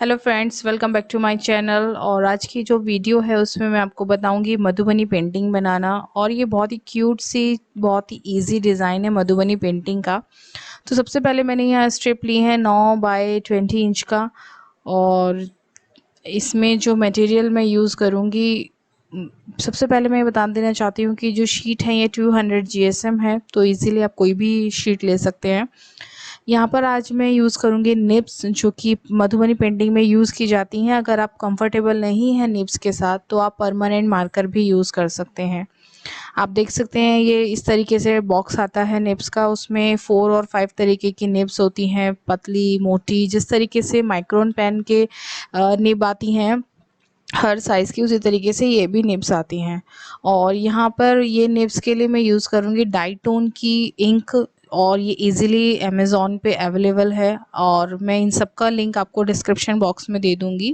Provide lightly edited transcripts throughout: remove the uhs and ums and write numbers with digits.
Hello friends, welcome back to my channel. और आज की जो वीडियो है उसमें मैं आपको बताऊंगी मधुबनी पेंटिंग बनाना। और ये बहुत ही क्यूट सी, बहुत ही इजी डिज़ाइन है मधुबनी पेंटिंग का। तो सबसे पहले मैंने यहाँ स्ट्रिप ली है 9 बाय 20 इंच का। और इसमें जो मटेरियल मैं यूज़ करूँगी, सबसे पहले मैं ये बता देना चाहती हूँ कि जो शीट है ये 200 GSM है, तो इजीली आप कोई भी शीट ले सकते हैं। यहाँ पर आज मैं यूज़ करूँगी निब्स, जो कि मधुबनी पेंटिंग में यूज़ की जाती हैं। अगर आप कंफर्टेबल नहीं हैं निब्स के साथ तो आप परमानेंट मार्कर भी यूज़ कर सकते हैं। आप देख सकते हैं ये इस तरीके से बॉक्स आता है निब्स का। उसमें 4 और 5 तरीके की निब्स होती हैं, पतली, मोटी। जिस तरीके से माइक्रोन पेन के निब आती हैं हर साइज़ की, उसी तरीके से ये भी निब्स आती हैं। और यहाँ पर ये निब्स के लिए मैं यूज़ करूँगी डाइटोन की इंक। और ये इजीली अमेज़ॉन पे अवेलेबल है और मैं इन सब का लिंक आपको डिस्क्रिप्शन बॉक्स में दे दूँगी।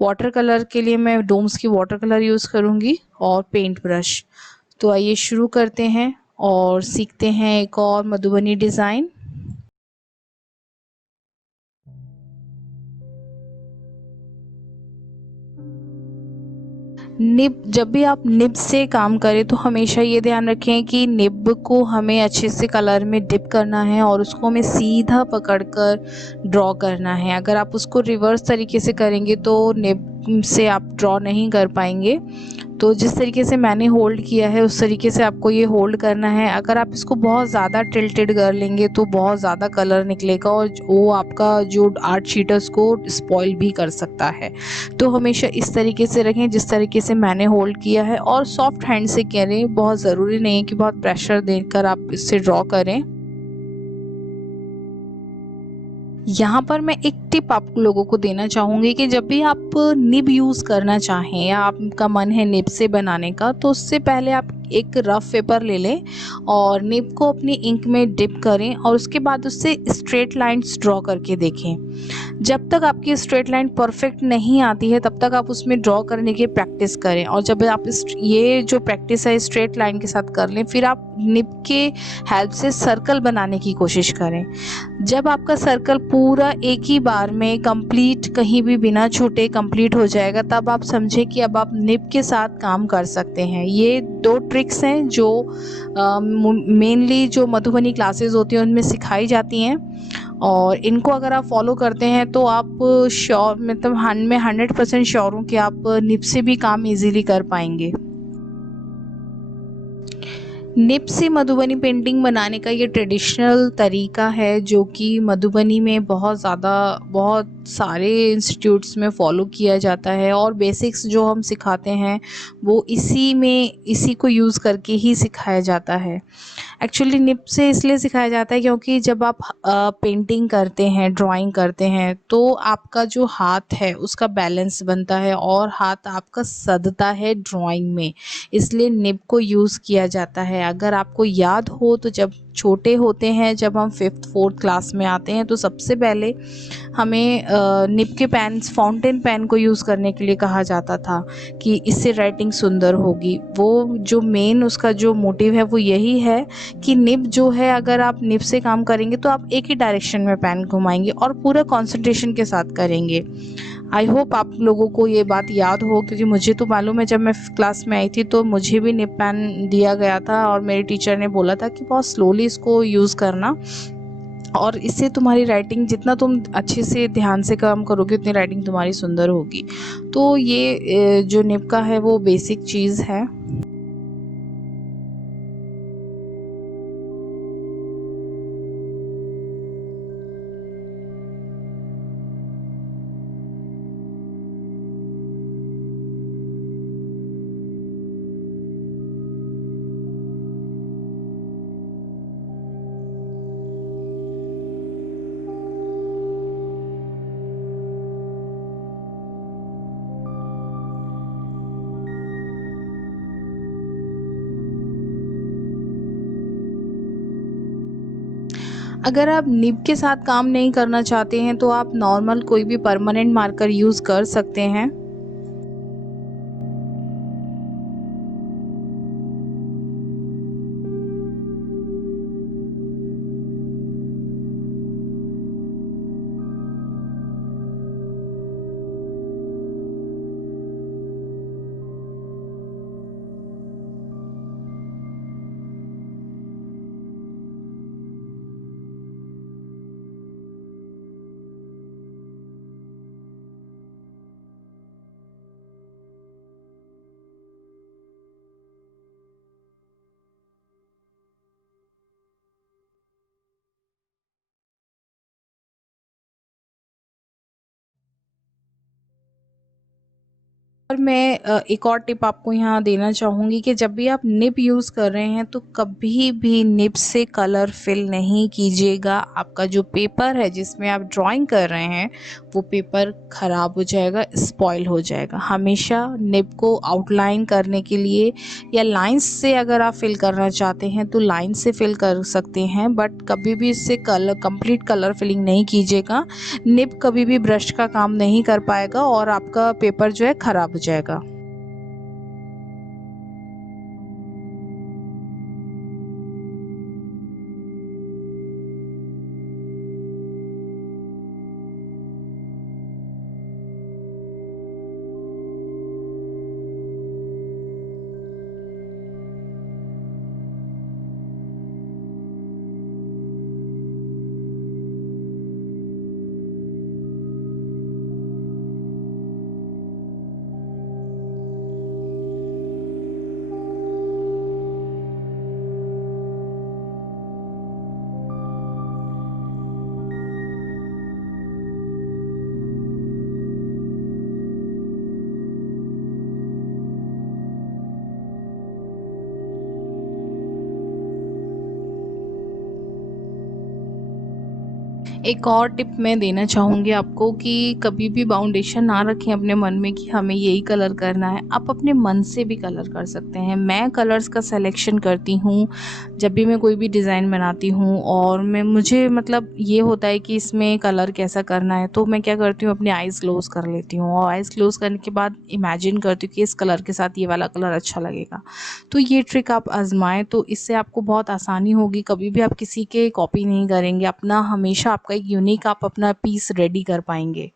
वाटर कलर के लिए मैं डोम्स की वाटर कलर यूज़ करूँगी और पेंट ब्रश। तो आइए शुरू करते हैं और सीखते हैं एक और मधुबनी डिज़ाइन। निब, जब भी आप निब से काम करें तो हमेशा ये ध्यान रखें कि निब को हमें अच्छे से कलर में डिप करना है और उसको हमें सीधा पकड़कर ड्रॉ करना है। अगर आप उसको रिवर्स तरीके से करेंगे तो निब से आप ड्रॉ नहीं कर पाएंगे। तो जिस तरीके से मैंने होल्ड किया है उस तरीके से आपको ये होल्ड करना है। अगर आप इसको बहुत ज़्यादा टिल्टेड कर लेंगे तो बहुत ज़्यादा कलर निकलेगा और वो आपका जो आर्ट शीट है उसको स्पॉइल भी कर सकता है। तो हमेशा इस तरीके से रखें जिस तरीके से मैंने होल्ड किया है, और सॉफ्ट हैंड से करें। बहुत ज़रूरी नहीं है कि बहुत प्रेशर देकर आप इससे ड्रॉ करें। यहाँ पर मैं एक टिप आप लोगों को देना चाहूँगी कि जब भी आप निब यूज़ करना चाहें या आपका मन है निब से बनाने का, तो उससे पहले आप एक रफ पेपर ले लें और निब को अपनी इंक में डिप करें और उसके बाद उससे स्ट्रेट लाइंस ड्रॉ करके देखें। जब तक आपकी स्ट्रेट लाइन परफेक्ट नहीं आती है तब तक आप उसमें ड्रॉ करने की प्रैक्टिस करें। और जब आप ये जो प्रैक्टिस है स्ट्रेट लाइन के साथ कर लें, फिर आप निब के हेल्प से सर्कल बनाने की कोशिश करें। जब आपका सर्कल पूरा एक ही बार में कंप्लीट, कहीं भी बिना छूटे कंप्लीट हो जाएगा, तब आप समझें कि अब आप निब के साथ काम कर सकते हैं। ये दो ट्रिक्स हैं जो मेनली जो मधुबनी क्लासेस होती हैं उनमें सिखाई जाती हैं। और इनको अगर आप फॉलो करते हैं तो आप श्योर, मतलब मैं 100% श्योर हूँ कि आप निब से भी काम इजीली कर पाएंगे। निब से मधुबनी पेंटिंग बनाने का ये ट्रेडिशनल तरीका है जो कि मधुबनी में बहुत सारे इंस्टीट्यूट्स में फॉलो किया जाता है। और बेसिक्स जो हम सिखाते हैं वो इसी को यूज़ करके ही सिखाया जाता है। एक्चुअली निब से इसलिए सिखाया जाता है क्योंकि जब आप पेंटिंग करते हैं, ड्राइंग करते हैं, तो आपका जो हाथ है उसका बैलेंस बनता है और हाथ आपका सधता है ड्राइंग में। इसलिए निब को यूज़ किया जाता है। अगर आपको याद हो तो जब छोटे होते हैं, जब हम 5th 4th क्लास में आते हैं, तो सबसे पहले हमें निब के पेन्स, फाउंटेन पेन को यूज़ करने के लिए कहा जाता था कि इससे राइटिंग सुंदर होगी। वो जो मेन उसका जो मोटिव है वो यही है कि निब जो है, अगर आप निब से काम करेंगे तो आप एक ही डायरेक्शन में पेन घुमाएंगे और पूरा कंसंट्रेशन के साथ करेंगे। आई होप आप लोगों को ये बात याद हो, क्योंकि मुझे तो मालूम है जब मैं क्लास में आई थी तो मुझे भी निब पेन दिया गया था और मेरे टीचर ने बोला था कि बहुत स्लोली इसको यूज़ करना, और इससे तुम्हारी राइटिंग, जितना तुम अच्छे से ध्यान से काम करोगे उतनी राइटिंग तुम्हारी सुंदर होगी। तो ये जो निब का है वो बेसिक चीज़ है। अगर आप निब के साथ काम नहीं करना चाहते हैं तो आप नॉर्मल कोई भी परमानेंट मार्कर यूज़ कर सकते हैं। और मैं एक और टिप आपको यहाँ देना चाहूँगी कि जब भी आप निब यूज़ कर रहे हैं तो कभी भी निब से कलर फिल नहीं कीजिएगा। आपका जो पेपर है जिसमें आप ड्राइंग कर रहे हैं वो पेपर ख़राब हो जाएगा, स्पॉइल हो जाएगा। हमेशा निब को आउटलाइन करने के लिए या लाइंस से अगर आप फिल करना चाहते हैं तो लाइन से फिल कर सकते हैं, बट कभी भी इससे कंप्लीट कलर फिलिंग नहीं कीजिएगा। निब कभी भी ब्रश का काम नहीं कर पाएगा और आपका पेपर जो है ख़राब हो जाएगा। एक और टिप मैं देना चाहूँगी आपको कि कभी भी बाउंडेशन ना रखें अपने मन में कि हमें यही कलर करना है। आप अपने मन से भी कलर कर सकते हैं। मैं कलर्स का सिलेक्शन करती हूँ जब भी मैं कोई भी डिज़ाइन बनाती हूँ, और मुझे मतलब ये होता है कि इसमें कलर कैसा करना है, तो मैं क्या करती हूँ, अपनी आइज़ क्लोज़ कर लेती हूँ और आइज़ क्लोज़ करने के बाद इमेजिन करती हूँ कि इस कलर के साथ ये वाला कलर अच्छा लगेगा। तो ये ट्रिक आप आज़माएँ तो इससे आपको बहुत आसानी होगी। कभी भी आप किसी के कॉपी नहीं करेंगे, अपना हमेशा आपका एक यूनिक आप अपना पीस रेडी कर पाएँगे।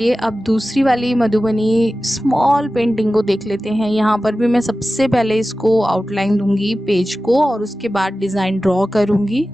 ये अब दूसरी वाली मधुबनी स्मॉल पेंटिंग को देख लेते हैं। यहाँ पर भी मैं सबसे पहले इसको आउटलाइन दूंगी पेज को और उसके बाद डिज़ाइन ड्रॉ करूंगी।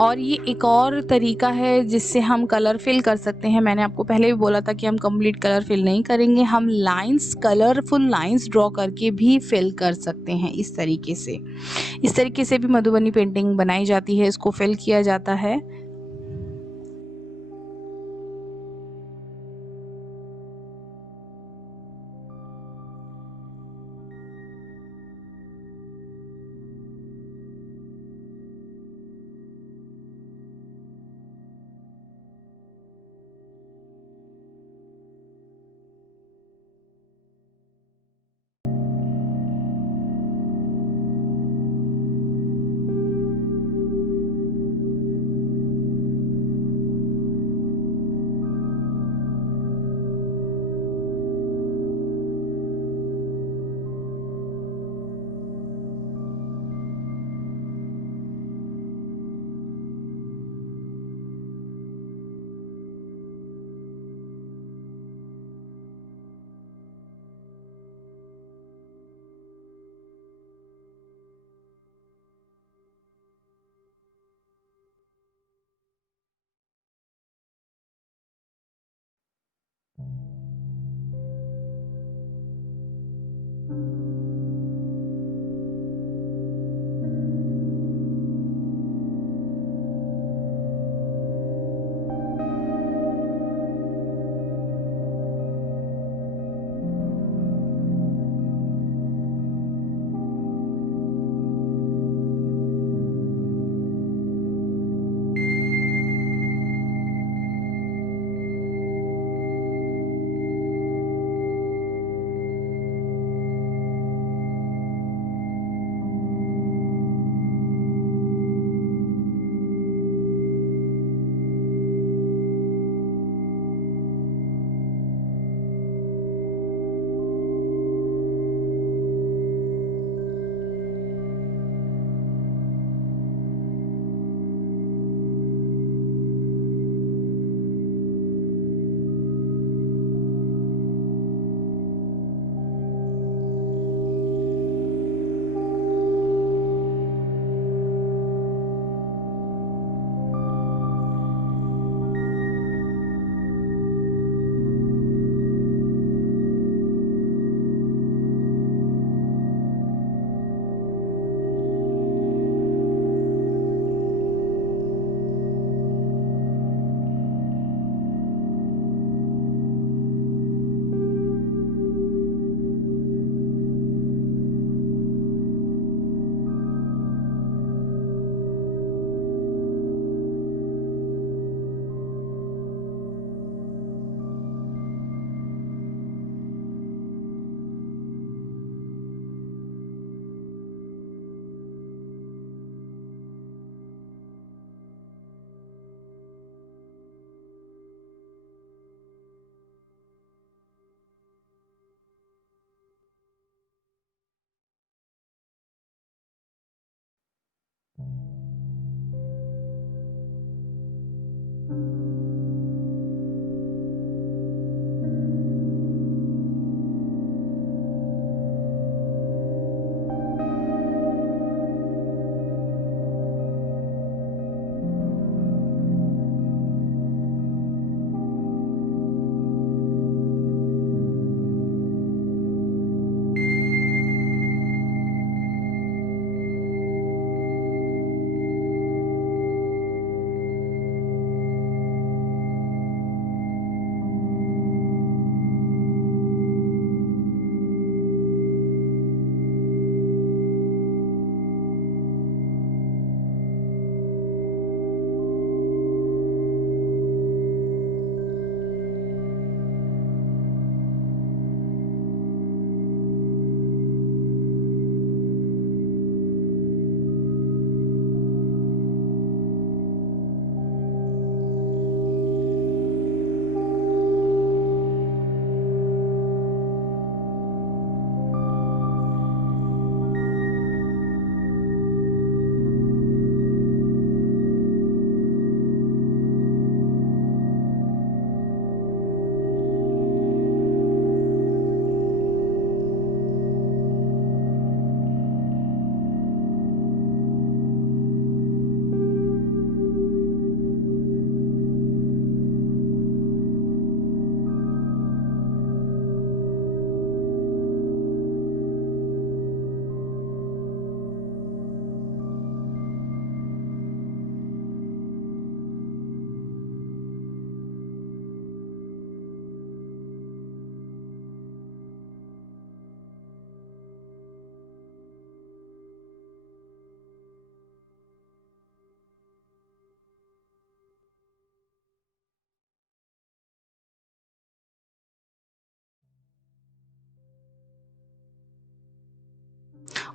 और ये एक और तरीका है जिससे हम कलर फिल कर सकते हैं। मैंने आपको पहले भी बोला था कि हम कंप्लीट कलर फिल नहीं करेंगे, हम लाइंस, कलरफुल लाइंस ड्रॉ करके भी फिल कर सकते हैं। इस तरीके से भी मधुबनी पेंटिंग बनाई जाती है, इसको फिल किया जाता है।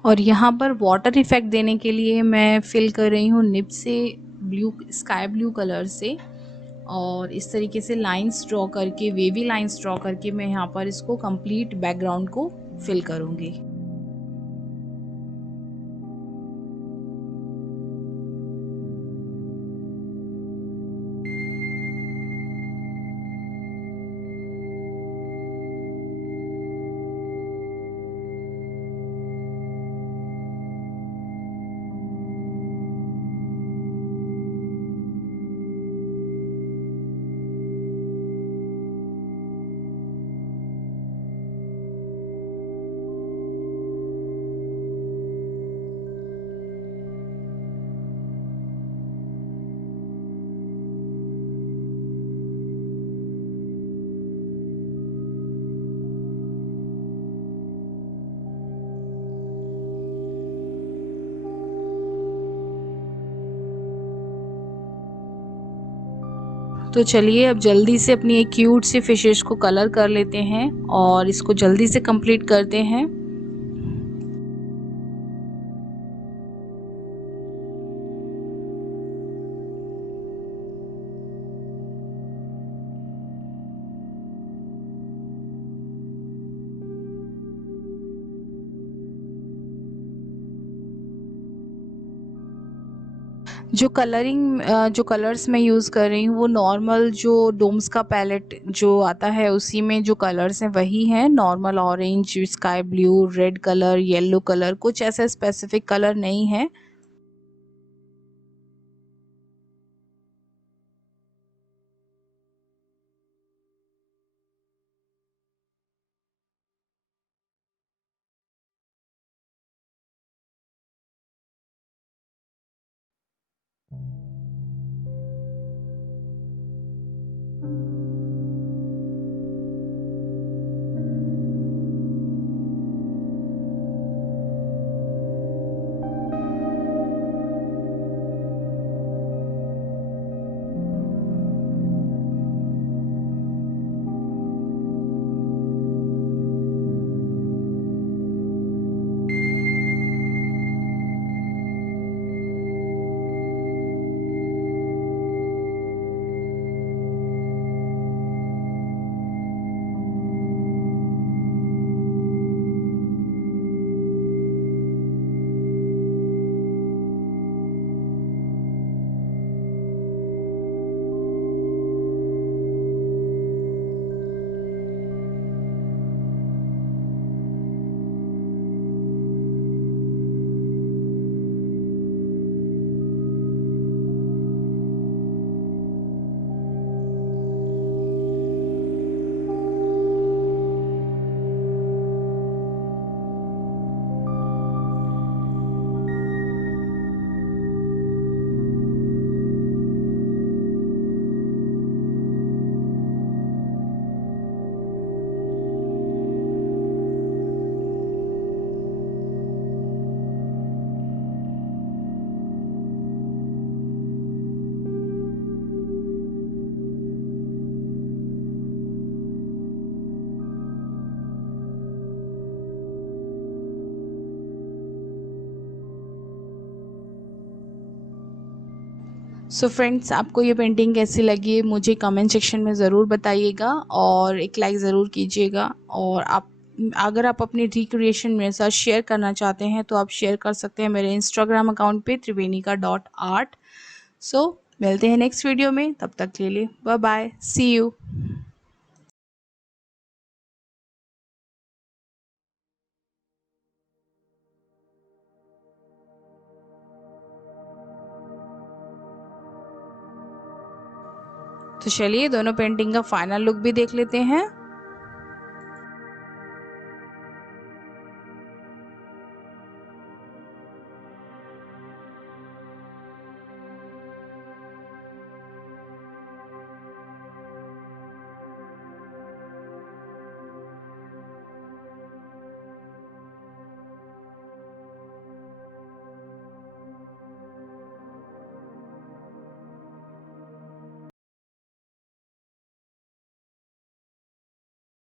और यहाँ पर वाटर इफ़ेक्ट देने के लिए मैं फिल कर रही हूँ निब से ब्लू स्काई ब्लू कलर से, और इस तरीके से लाइंस ड्रॉ करके, वेवी लाइंस ड्रॉ करके मैं यहाँ पर इसको कंप्लीट बैकग्राउंड को फिल करूँगी। तो चलिए अब जल्दी से अपनी एक क्यूट सी फिशेस को कलर कर लेते हैं और इसको जल्दी से कंप्लीट करते हैं। जो कलर्स मैं यूज़ कर रही हूँ वो नॉर्मल जो डोम्स का पैलेट जो आता है उसी में जो कलर्स हैं वही हैं, normal orange, sky blue, red colour, yellow colour, कुछ ऐसा स्पेसिफिक कलर नहीं है। सो फ्रेंड्स, आपको ये पेंटिंग कैसी लगी मुझे कमेंट सेक्शन में ज़रूर बताइएगा और एक लाइक ज़रूर कीजिएगा। और अगर आप अपनी रिक्रिएशन मेरे साथ शेयर करना चाहते हैं तो आप शेयर कर सकते हैं मेरे इंस्टाग्राम अकाउंट पे त्रिवेणिका.art। सो मिलते हैं नेक्स्ट वीडियो में, तब तक के लिए बाय बाय, सी यू। तो चलिए दोनों पेंटिंग का फाइनल लुक भी देख लेते हैं।